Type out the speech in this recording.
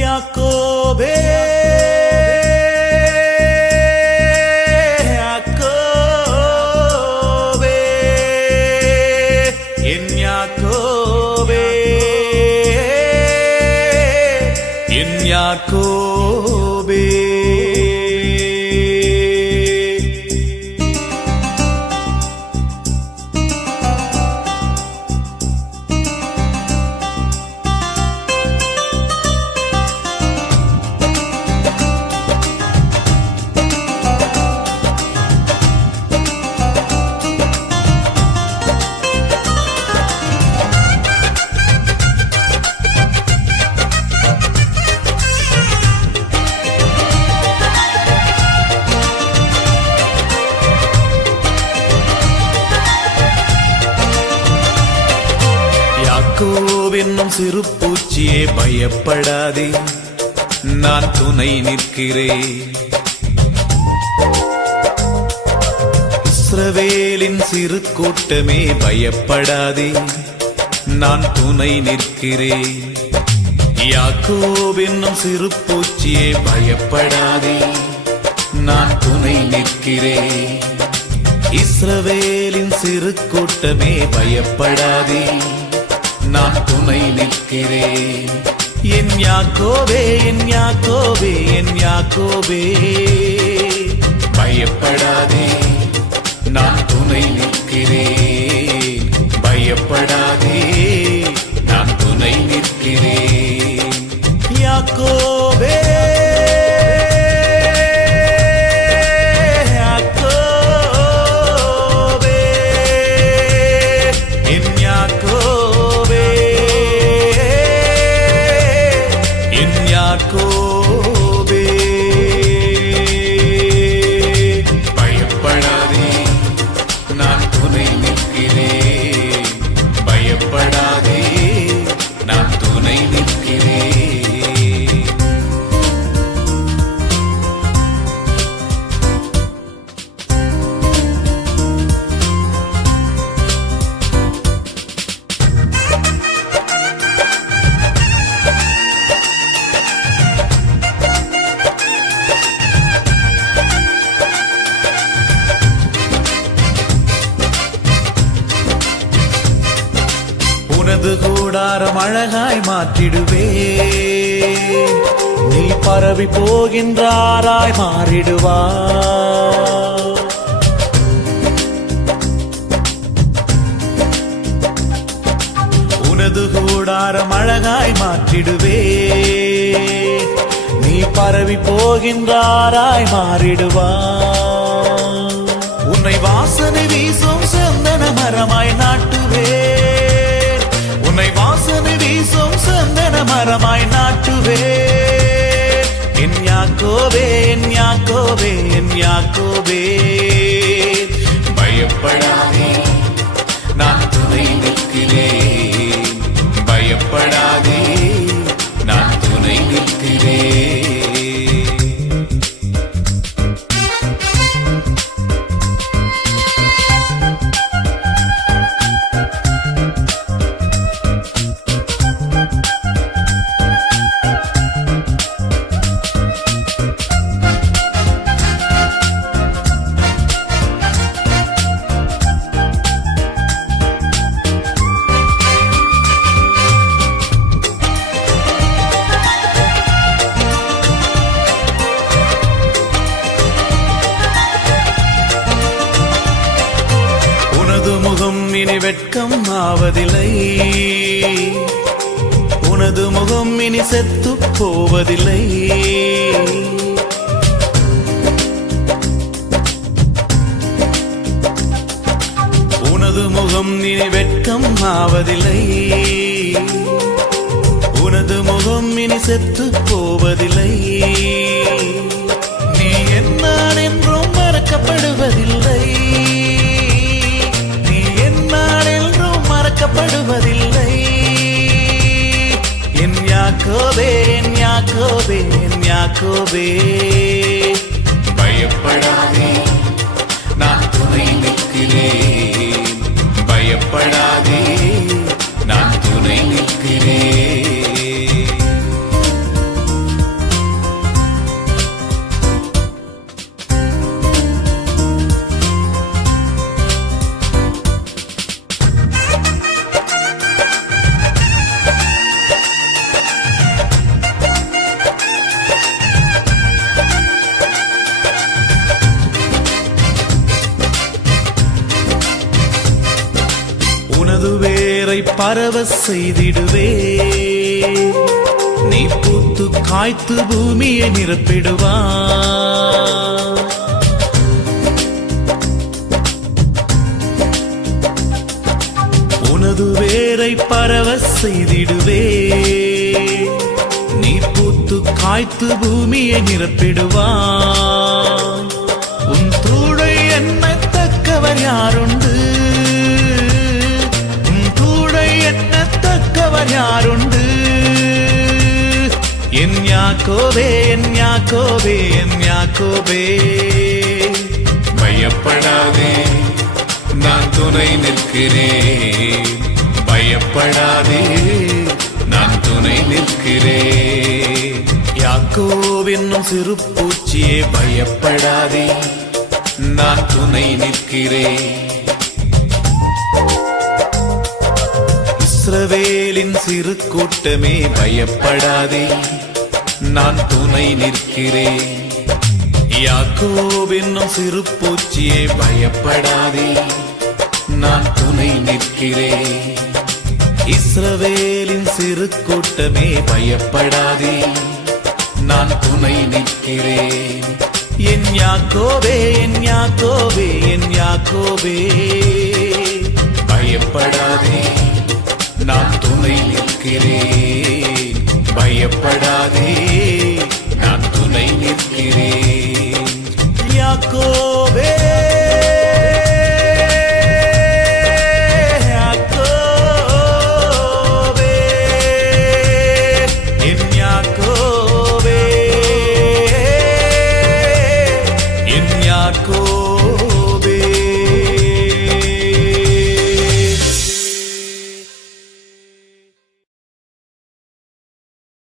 யாக்கோபே யாக்கோபே என் யாக்கோபே என் யாக்கோபே யாக்கோவென்னும் சிறு பூச்சியே பயப்படாதே, நான் துணை நிற்கிறேன். இஸ்ரவேலின் சிறு கூட்டமே பயப்படாதே, நான் துணை நிற்கிறேன். யாக்கோவென்னும் சிறு பூச்சியே பயப்படாதே, நான் துணை நிற்கிறேன். இஸ்ரவேலின் சிறு கூட்டமே பயப்படாதே, நான் துணை நிற்கிறேன். என் யாக்கோபே என் யாக்கோபே என் யாக்கோபே பயப்படாதே, நான் துணை நிற்கிறேன். பயப்படாதே, நான் துணை நிற்கிறேன். யாக்கோபே யாக்கோபே பயப்படாதே, நான் துணை நிற்கிறேன். பயப்படாதே, நான் துணை நிற்கிறேன். உனது கூடாரம் அழகாய் மாற்றிடுவே, நீ பரவி போகின்றாராய் மாறிடுவா. உனது கூடாரம் அழகாய் மாற்றிடுவே, நீ பரவி போகின்றாராய் மாறிடுவா. உன்னை வாசனை வீசும் சந்தன மரமாய் நாட்டுவே, உன்னை வாசனை வீசும் சந்தன மரமாய் நாட்டுவே. என் யாக்கோபே என் யாக்கோபே என் யாக்கோபே பயப்படாதே, நான் துணை நிற்கிறேன். பயப்படாதே, நான் துணை நிற்கிறேன். முகம் இனி வெட்கம் ஆவதில்லை, உனது முகம் இனி செத்து போவதில்லை. உனது முகம் இனி வெட்கம் ஆவதில்லை, உனது முகம் இனி செத்து போவதில்லை. நீ என்னால் என்றும் மறக்கப்படுவதில்லை, மறக்கப்படுவதில்லை. என் யாக்கோபே என் யாக்கோபே என் யாக்கோபே பயப்படாதே, நான் துணை நிற்கிறேன். பயப்படாதே, உனது வேரை பரவ செய்திடுவே நீ பூத்து காய்த்து பூமியை நிரப்பிடுவா உனது வேரை பரவ செய்திடுவே நீ பூத்து காய்த்து பூமியை நிரப்பிடுவா உன் தூளை எண்ணத்தக்கவர் யாருண்டு உன் தூளை எண்ணத்தக்கவர் யாருண்டு என் யாக்கோபே என் யாக்கோபே என் யாக்கோபே பயப்படாதே நான் துணை நிற்கிறேன் பயப்படாதே நான் துணை நிற்கிறேன் யாக்கோவென்னும் சிறு பூச்சியே பயப்படாதே நான் துணை நிற்கிறேன் இஸ்ரவேலின் சிறு கூட்டமே பயப்படாதே நான் துணை நிற்கிறேன் யாக்கோவென்னும் சிறு பூச்சியே பயப்படாதே நான் துணை நிற்கிறேன் இஸ்ரவேலின் சிறு கூட்டமே பயப்படாதே நான் துணை நிற்கிறேன் என் யாக்கோபே என் யாக்கோபே என் யாக்கோபே பயப்படாதே நான் துணை நிற்கிறேன் பயப்படாதே